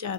4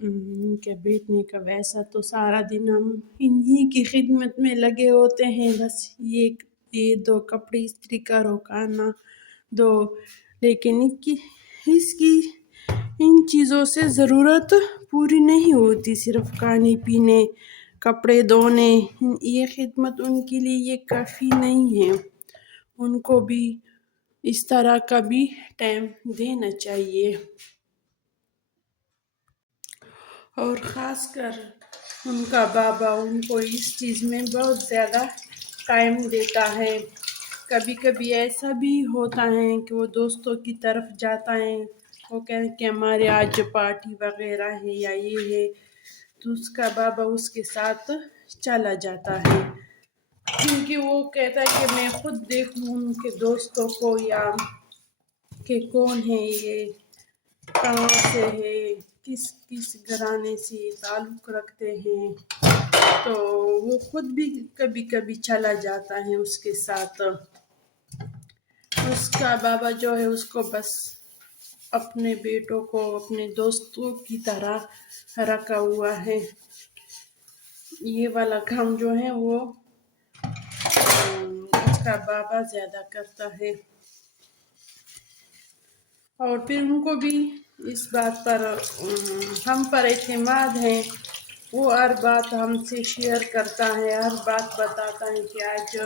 ان کے بیٹنے کا ویسا تو سارا دن ہم انہی کی خدمت میں لگے ہوتے ہیں، بس یہ دو کپڑے استری کرو، کھانا دو، لیکن اس کی ان چیزوں سے ضرورت پوری نہیں ہوتی، صرف کھانے پینے، کپڑے دھونے، یہ خدمت ان کے لیے یہ کافی نہیں ہے، ان کو بھی اس طرح کا بھی ٹائم دینا چاہیے۔ اور خاص کر ان کا بابا ان کو اس چیز میں بہت زیادہ ٹائم دیتا ہے۔ کبھی کبھی ایسا بھی ہوتا ہے کہ وہ دوستوں کی طرف جاتا ہے، وہ کہتے ہیں کہ ہمارے آج پارٹی وغیرہ ہے یا یہ ہے، تو اس کا بابا اس کے ساتھ چلا جاتا ہے، کیونکہ وہ کہتا ہے کہ میں خود دیکھوں ان کے دوستوں کو، یا کہ کون ہے یہ، کہاں سے ہے، کس گھرانے سے تعلق رکھتے ہیں، تو وہ خود بھی کبھی کبھی چلا جاتا ہے اس کے ساتھ۔ اس کا بابا جو ہے اس کو بس اپنے بیٹوں کو اپنے دوستوں کی طرح رکھا ہوا ہے، یہ والا کام جو ہے وہ اس کا بابا زیادہ کرتا ہے، اور پھر ان کو بھی اس بات پر ہم پر اعتماد ہے، وہ ہر بات ہم سے شیئر کرتا ہے، ہر بات بتاتا ہے کہ آج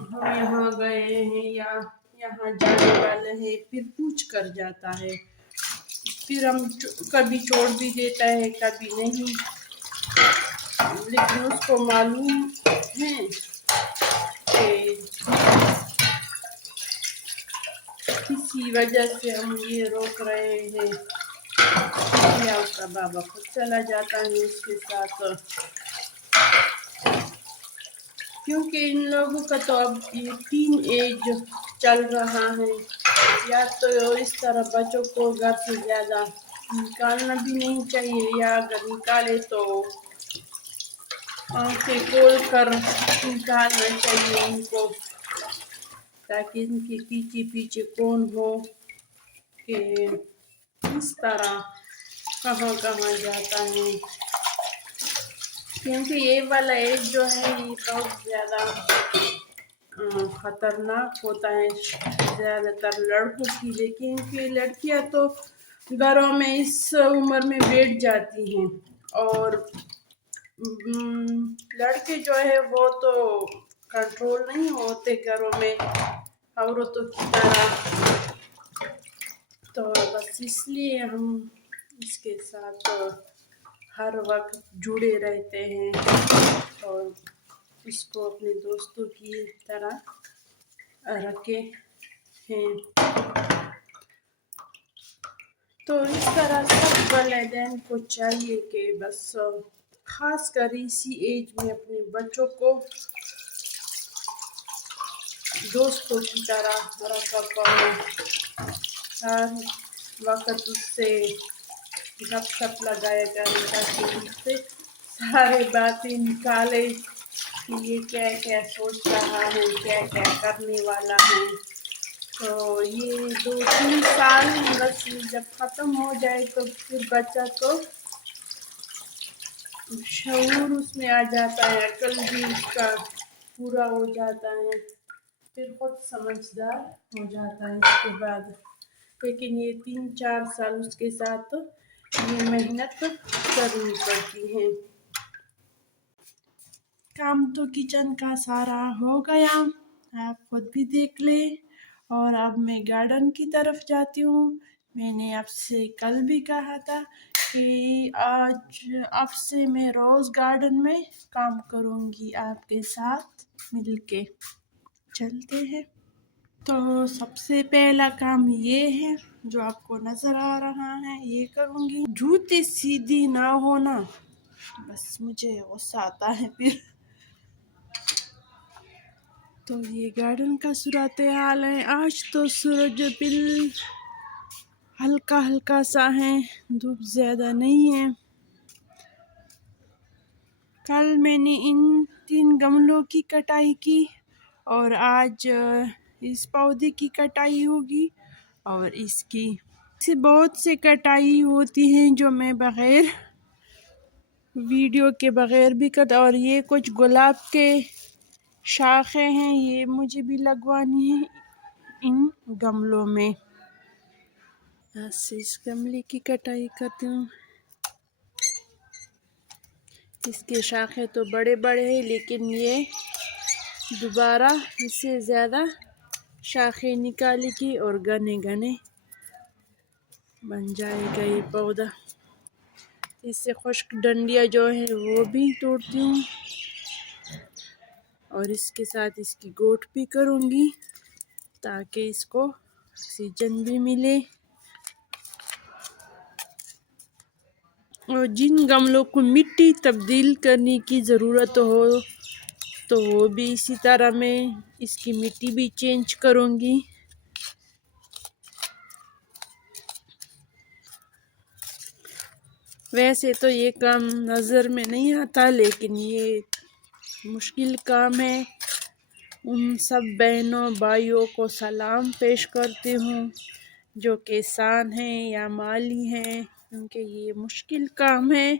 ہم یہاں گئے ہیں یا یہاں جانے والے ہیں، پھر پوچھ کر جاتا ہے، پھر ہم کبھی چھوڑ بھی دیتا ہے کبھی نہیں، لیکن اس کو معلوم ہے کہ کسی وجہ سے ہم یہ روک رہے ہیں، یا اس کا بابا خود چلا جاتا ہے اس کے ساتھ، کیونکہ ان لوگوں کا تو اب یہ ٹین ایج چل رہا ہے، یا تو اس طرح بچوں کو گھر سے زیادہ نکالنا بھی نہیں چاہیے، یا اگر نکالے تو آنکھیں کھول کر نکالنا چاہیے ان کو، تاکہ ان کے پیچھے پیچھے کون ہو کہ اس طرح کہاں کہاں جاتا ہے، کیونکہ یہ والا ایج جو ہے یہ بہت زیادہ خطرناک ہوتا ہے زیادہ تر لڑکوں کے لیے، کیونکہ لڑکیاں تو گھروں میں اس عمر میں بیٹھ جاتی ہیں، اور لڑکے جو ہے وہ تو کنٹرول نہیں ہوتے گھروں میں عورتوں کی طرح، تو بس اس لیے ہم اس کے ساتھ ہر وقت جڑے رہتے ہیں اور اس کو اپنے دوستوں کی طرح رکھے ہیں، تو اس طرح سب والدین کو چاہیے کہ بس خاص کر اسی ایج میں اپنے بچوں کو دوستوں کی طرح رکھا کرو، ہر وقت اس سے گپ شپ لگایا جائے تاکہ اس سے سارے باتیں نکالے کہ یہ کیا کیا سوچ رہا ہے، کیا کیا کرنے والا ہے، تو یہ 2-3 سال بس جب ختم ہو جائے تو پھر بچہ تو شعور اس میں آ جاتا ہے، عقل بھی اس کا پورا ہو جاتا ہے، پھر خود سمجھدار ہو جاتا ہے اس کے بعد، لیکن یہ 3-4 سال اس کے ساتھ یہ محنت کرنی پڑتی ہے۔ کام تو کچن کا سارا ہو گیا، آپ خود بھی دیکھ لیں، اور اب میں گارڈن کی طرف جاتی ہوں۔ میں نے آپ سے کل بھی کہا تھا کہ آج اب سے میں روز گارڈن میں کام کروں گی آپ کے ساتھ مل کے، چلتے ہیں۔ تو سب سے پہلا کام یہ ہے جو آپ کو نظر آ رہا ہے، یہ کروں گی، جوتے سیدھی نہ ہونا بس مجھے غصہ آتا ہے پھر، تو یہ گارڈن کا صورتحال ہے۔ آج تو سورج بل ہلکا ہلکا سا ہے، دھوپ زیادہ نہیں ہے۔ کل میں نے ان 3 گملوں کی کٹائی کی، اور آج اس پودے کی کٹائی ہوگی اور اس کی، سے بہت سے کٹائی ہوتی ہیں جو میں بغیر ویڈیو کے بغیر بھی کرتا، اور یہ کچھ گلاب کے شاخیں ہیں، یہ مجھے بھی لگوانی ہیں ان گملوں میں۔ ایسے اس گملے کی کٹائی کرتی ہوں۔ اس کے شاخیں تو بڑے بڑے ہیں، لیکن یہ دوبارہ اس سے زیادہ شاخیں نکالے گی اور گھنے گھنے بن جائے گا یہ پودا۔ اس سے خشک ڈنڈیاں جو ہے وہ بھی توڑتی ہوں، اور اس کے ساتھ اس کی گوٹ بھی کروں گی تاکہ اس کو آکسیجن بھی ملے۔ اور جن گملوں کو مٹی تبدیل کرنے کی ضرورت ہو تو وہ بھی اسی طرح میں اس کی مٹی بھی چینج کروں گی۔ ویسے تو یہ کام نظر میں نہیں آتا، لیکن یہ مشکل کام ہے۔ ان سب بہنوں بھائیوں کو سلام پیش کرتی ہوں جو کسان ہیں یا مالی ہیں، کیونکہ یہ مشکل کام ہے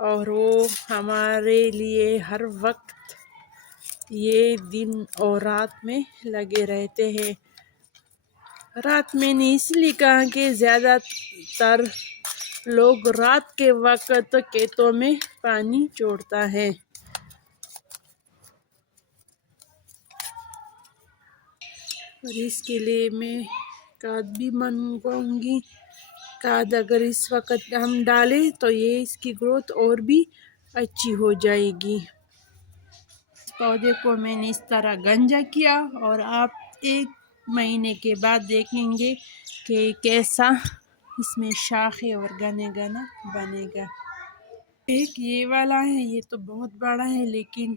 اور وہ ہمارے لیے ہر وقت یہ دن اور رات میں لگے رہتے ہیں۔ رات میں نے اس لیے کہا کہ زیادہ تر لوگ رات کے وقت کھیتوں میں پانی چھوڑتا ہے۔ اور اس کے لیے میں کھاد بھی منگواؤں گی۔ کھاد اگر اس وقت ہم ڈالیں تو یہ اس کی گروتھ اور بھی اچھی ہو جائے گی۔ اس پودے کو میں نے اس طرح گنجا کیا، اور آپ 1 مہینے کے بعد دیکھیں گے کہ کیسا اس میں شاخیں اور گھنے گھنا بنے گا۔ ایک یہ والا ہے، یہ تو بہت بڑا ہے لیکن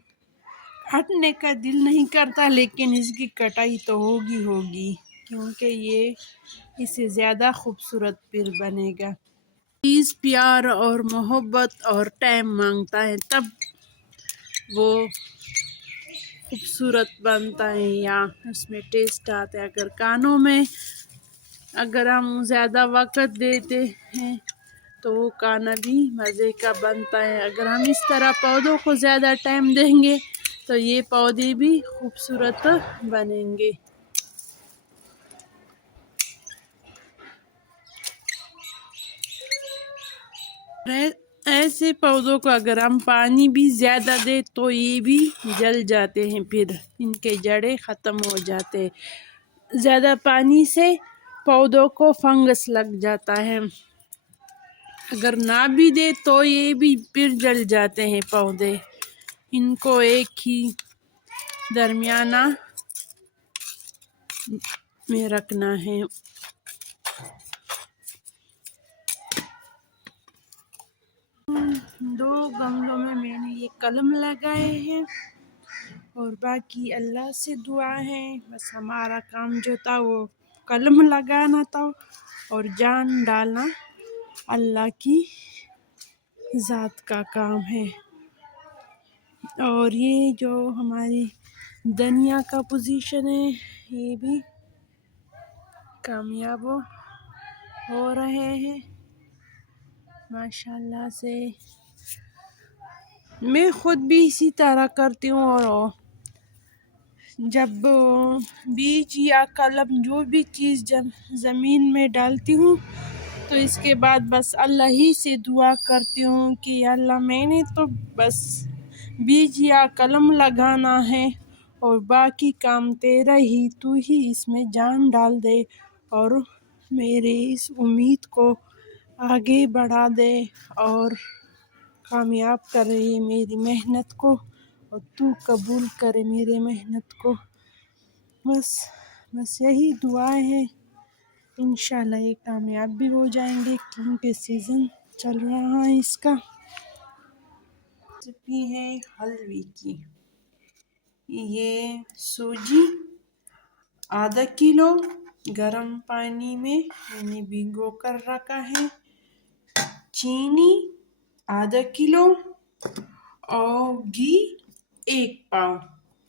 ہٹنے کا دل نہیں کرتا، لیکن اس کی کٹائی تو ہوگی کیونکہ یہ اس سے زیادہ خوبصورت پھر بنے گا۔ چیز پیار اور محبت اور ٹائم مانگتا ہے، تب وہ خوبصورت بنتا ہے یا اس میں ٹیسٹ آتا ہے۔ اگر کانوں میں اگر ہم زیادہ وقت دیتے ہیں تو وہ کھانا بھی مزے کا بنتا ہے۔ اگر ہم اس طرح پودوں کو زیادہ ٹائم دیں گے تو یہ پودے بھی خوبصورت بنیں گے۔ ایسے پودوں کو اگر ہم پانی بھی زیادہ دیں تو یہ بھی جل جاتے ہیں، پھر ان کے جڑیں ختم ہو جاتے ہیں۔ زیادہ پانی سے پودوں کو فنگس لگ جاتا ہے، اگر نہ بھی دے تو یہ بھی پھر جل جاتے ہیں پودے۔ ان کو ایک ہی درمیانہ میں رکھنا ہے۔ 2 گملوں میں نے یہ کلم لگائے ہیں، اور باقی اللہ سے دعا ہے۔ بس ہمارا کام جو تھا وہ کلم لگانا تھا، اور جان ڈالنا اللہ کی ذات کا کام ہے۔ اور یہ جو ہماری دنیا کا پوزیشن ہے یہ بھی کامیاب ہو رہے ہیں ماشاءاللہ سے۔ میں خود بھی اسی طرح کرتی ہوں، اور جب بیج یا کلم جو بھی چیز جب زمین میں ڈالتی ہوں تو اس کے بعد بس اللہ ہی سے دعا کرتی ہوں کہ اللہ میں نے تو بس بیج یا کلم لگانا ہے، اور باقی کام تیرا ہی، تو ہی اس میں جان ڈال دے اور میرے اس امید کو آگے بڑھا دے اور کامیاب کرے میری محنت کو، اور تو قبول کرے میرے محنت کو۔ بس یہی دعائیں ہیں، انشاءاللہ یہ کامیاب بھی ہو جائیں گے کیونکہ سیزن چل رہا ہے اس کا۔ ریسیپی ہے حلوے کی۔ یہ سوجی ½ کلو گرم پانی میں نے بھگو کر رکھا ہے، چینی ½ کلو، اور گھی 1 پاؤ،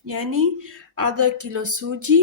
یعنی ½ کلو سوجی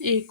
1